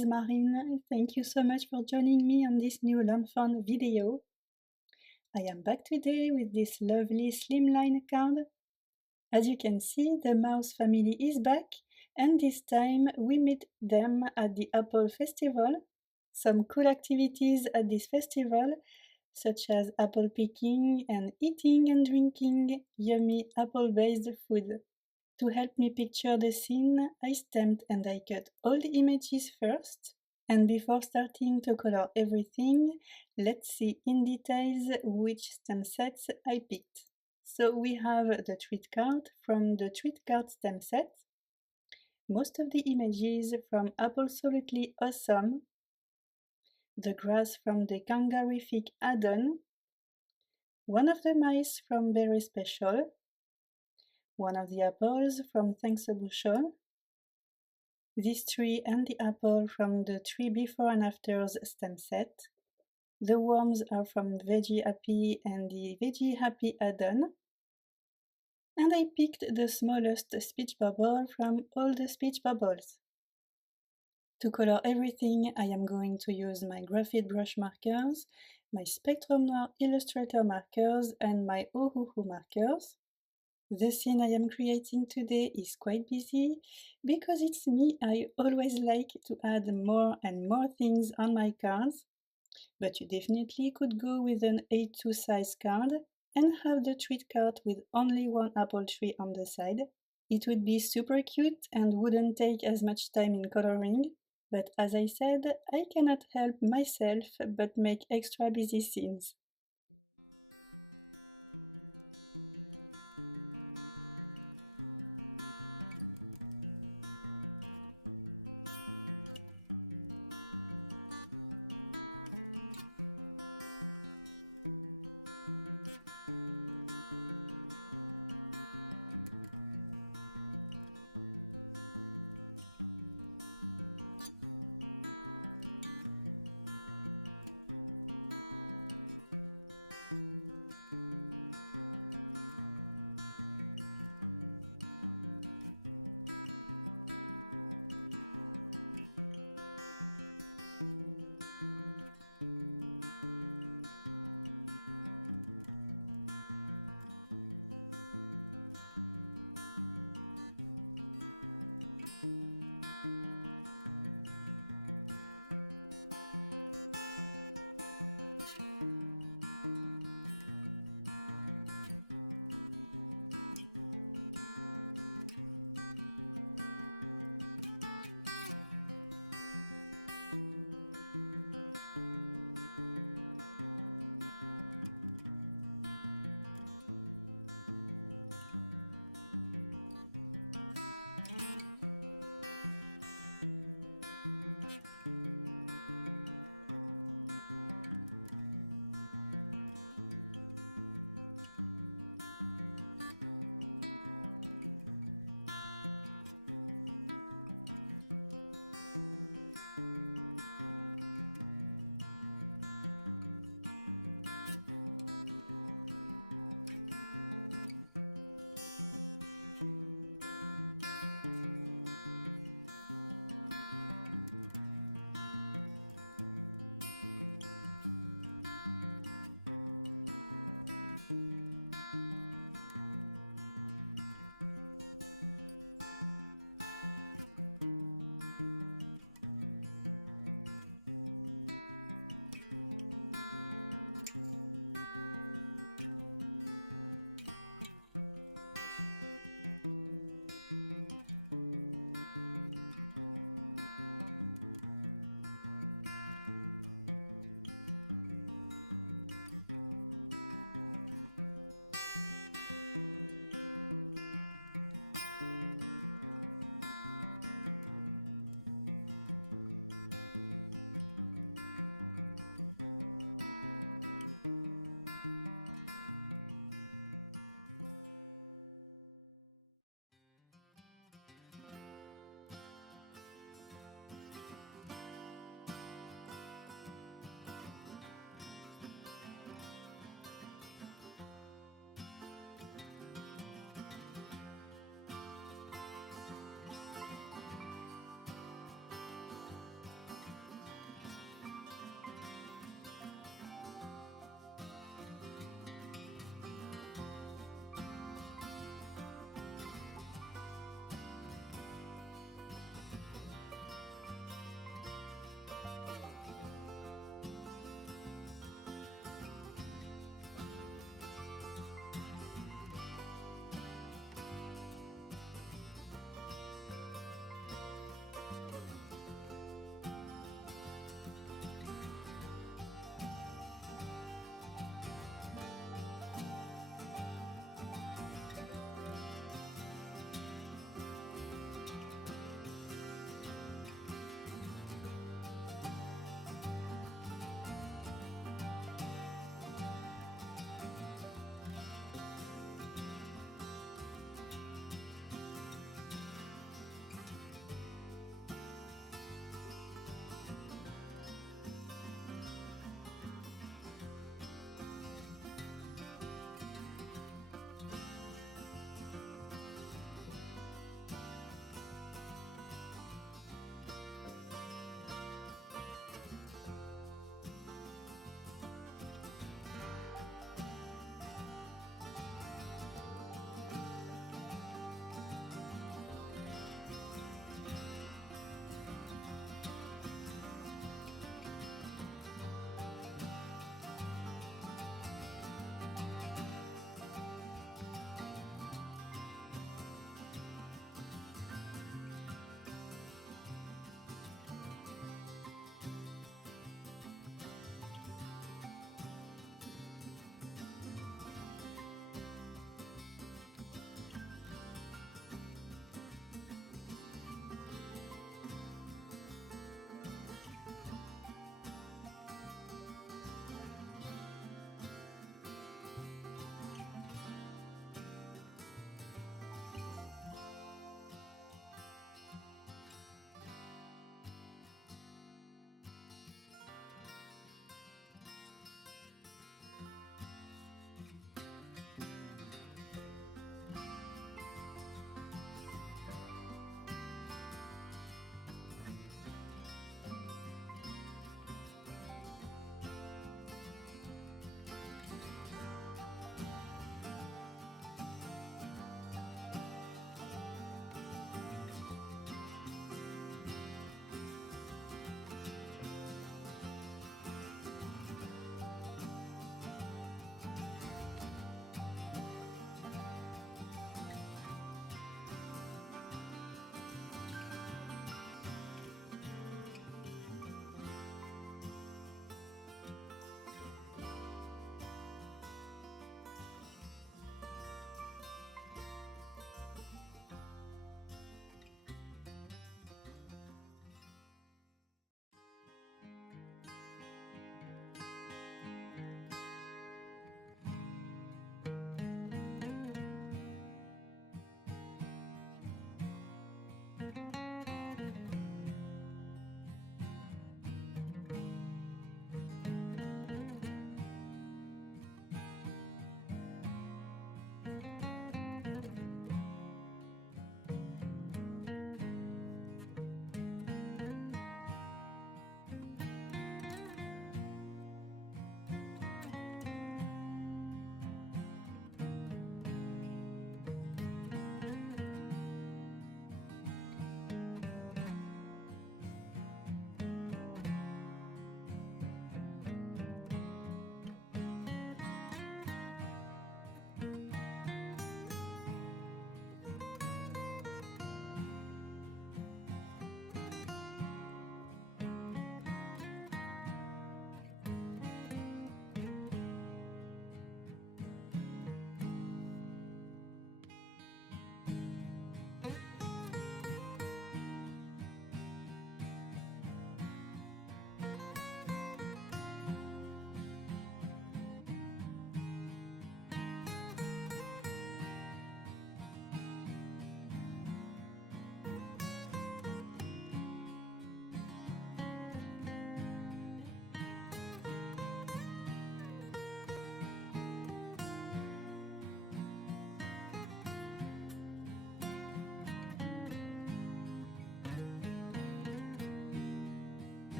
is Marine. Thank you so much for joining me on this new lawnfawn video. I am back today with this lovely slimline card. As you can see, the mouse family is back, and this time we meet them at the Apple Festival. Some cool activities at this festival, such as apple picking and eating and drinking yummy apple-based food. To help me picture the scene, I stamped and I cut all the images first. And before starting to color everything, let's see in details which stamp sets I picked. So we have the treat card from the treat card stamp set. Most of the images from Apple-solutely Awesome. The grass from the kanga-rrific add-on. One of the mice from Very Special. One of the apples from Thanks a Bushel. This tree and the apple from the Tree Before and Afters stamp set. The worms are from Veggie Happy and the Veggie Happy add-on. And I picked the smallest speech bubble from all the speech bubbles. To color everything, I am going to use my graphite brush markers, my Spectrum Noir Illustrator markers, and my Ohuhu markers. The scene I am creating today is quite busy. Because it's me, I always like to add more and more things on my cards. But you definitely could go with an A2 size card and have the treat card with only one apple tree on the side. It would be super cute and wouldn't take as much time in coloring. But as I said, I cannot help myself but make extra busy scenes.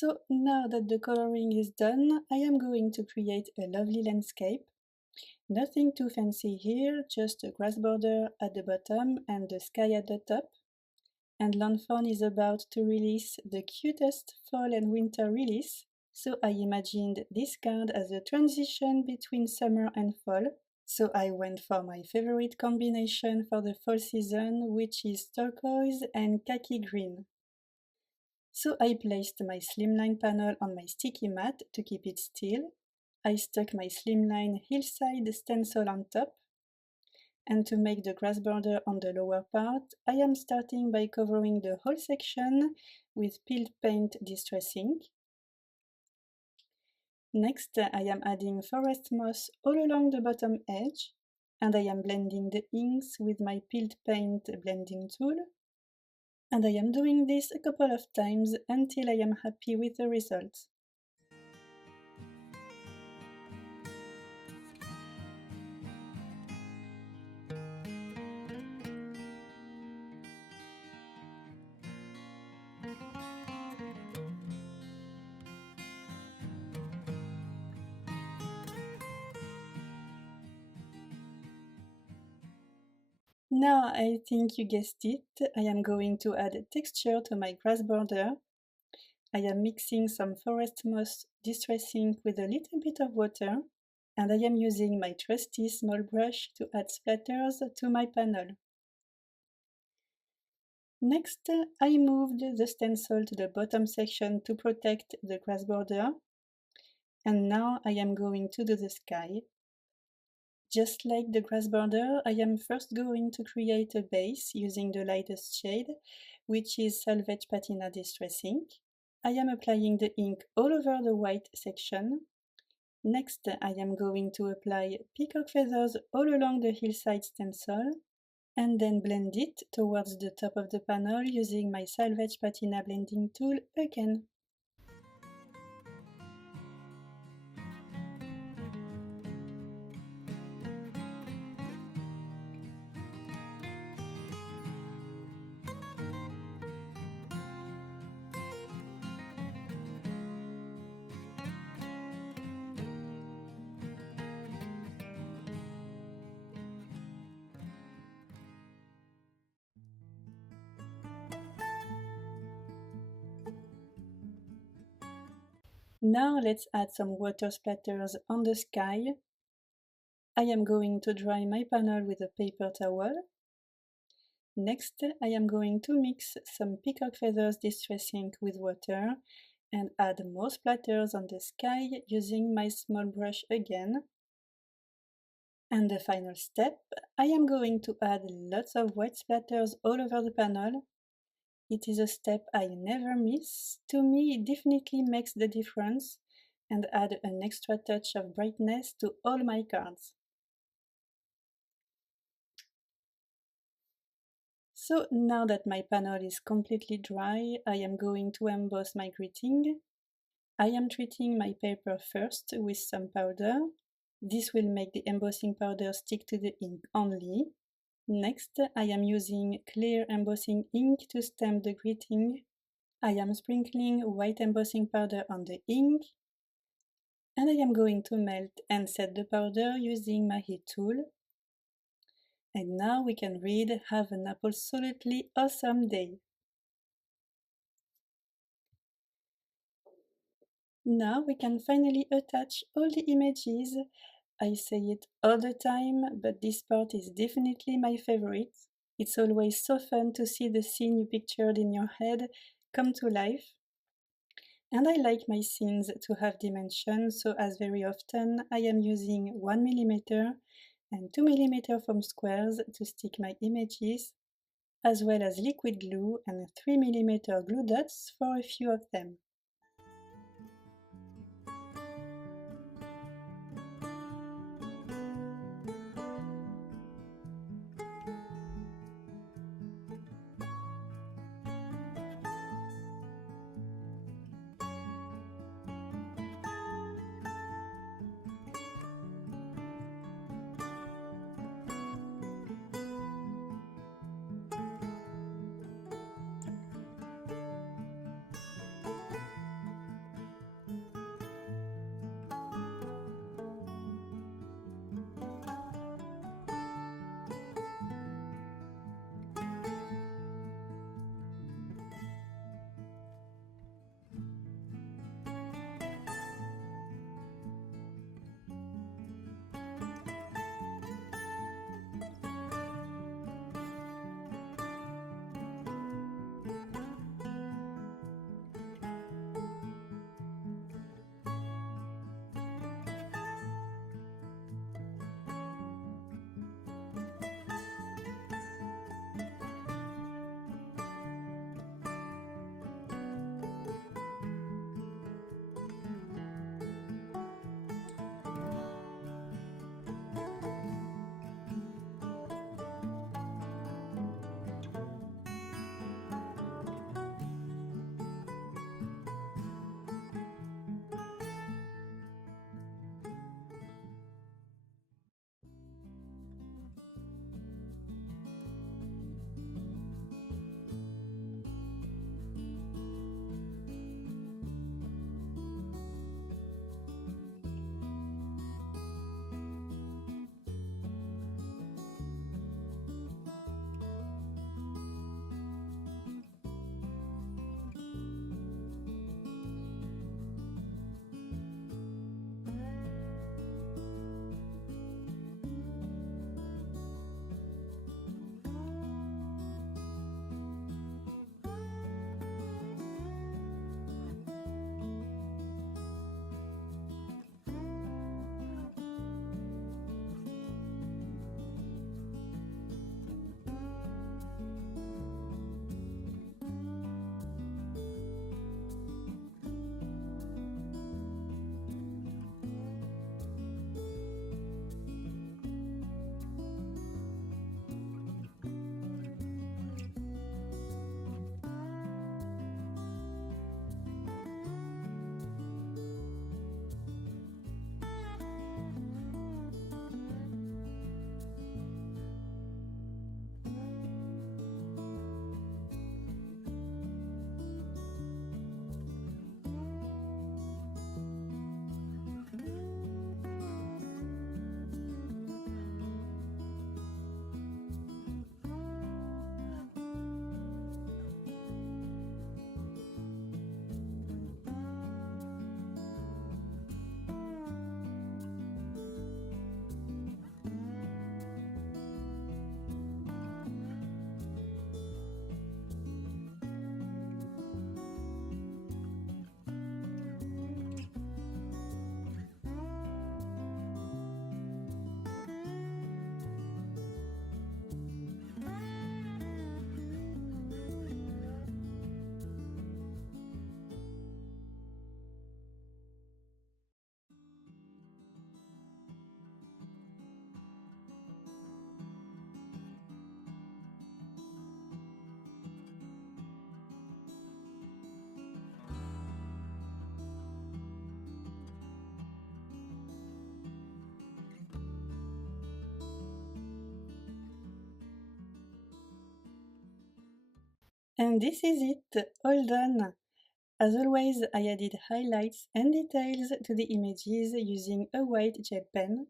So now that the coloring is done, I am going to create a lovely landscape. Nothing too fancy here, just a grass border at the bottom and the sky at the top. And lawnfawn is about to release the cutest fall and winter release, so I imagined this card as a transition between summer and fall. So I went for my favorite combination for the fall season, which is turquoise and khaki green. So I placed my slimline panel on my sticky mat to keep it still. I stuck my slimline hillside stencil on top. And to make the grass border on the lower part, I am starting by covering the whole section with peeled paint distress ink. Next, I am adding forest moss all along the bottom edge, and I am blending the inks with my peeled paint blending tool. And I am doing this a couple of times until I am happy with the result. Now I think you guessed it, I am going to add texture to my grass border. I am mixing some forest moss distress ink with a little bit of water, and I am using my trusty small brush to add splatters to my panel. Next, I moved the stencil to the bottom section to protect the grass border, and now I am going to do the sky. Just like the grass border, I am first going to create a base using the lightest shade, which is Salvage Patina Distress Ink. I am applying the ink all over the white section. Next, I am going to apply peacock feathers all along the hillside stencil, and then blend it towards the top of the panel using my Salvage Patina blending tool again. Now let's add some water splatters on the sky. I am going to dry my panel with a paper towel. Next, I am going to mix some peacock feathers distress ink with water and add more splatters on the sky using my small brush again. And the final step, I am going to add lots of white splatters all over the panel. It is a step I never miss. To me, it definitely makes the difference and add an extra touch of brightness to all my cards. So now that my panel is completely dry, I am going to emboss my greeting. I am treating my paper first with some powder. This will make the embossing powder stick to the ink only. Next, I am using clear embossing ink to stamp the greeting. I am sprinkling white embossing powder on the ink, and I am going to melt and set the powder using my heat tool. And now we can read, "Have an apple-solutely awesome day." Now we can finally attach all the images. I say it all the time, but this part is definitely my favorite. It's always so fun to see the scene you pictured in your head come to life. And I like my scenes to have dimension, so as very often I am using 1 mm and 2 mm foam squares to stick my images, as well as liquid glue and 3 mm glue dots for a few of them. And this is it, all done. As always, I added highlights and details to the images using a white gel pen.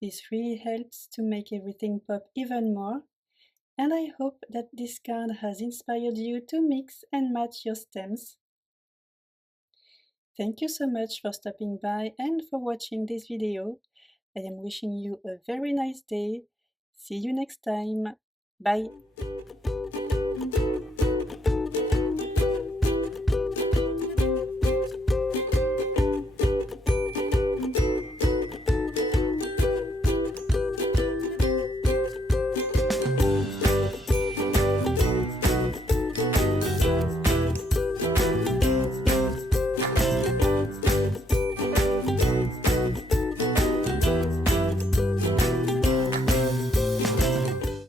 This really helps to make everything pop even more, and I hope that this card has inspired you to mix and match your stems. Thank you so much for stopping by and for watching this video. I am wishing you a very nice day. See you next time. Bye!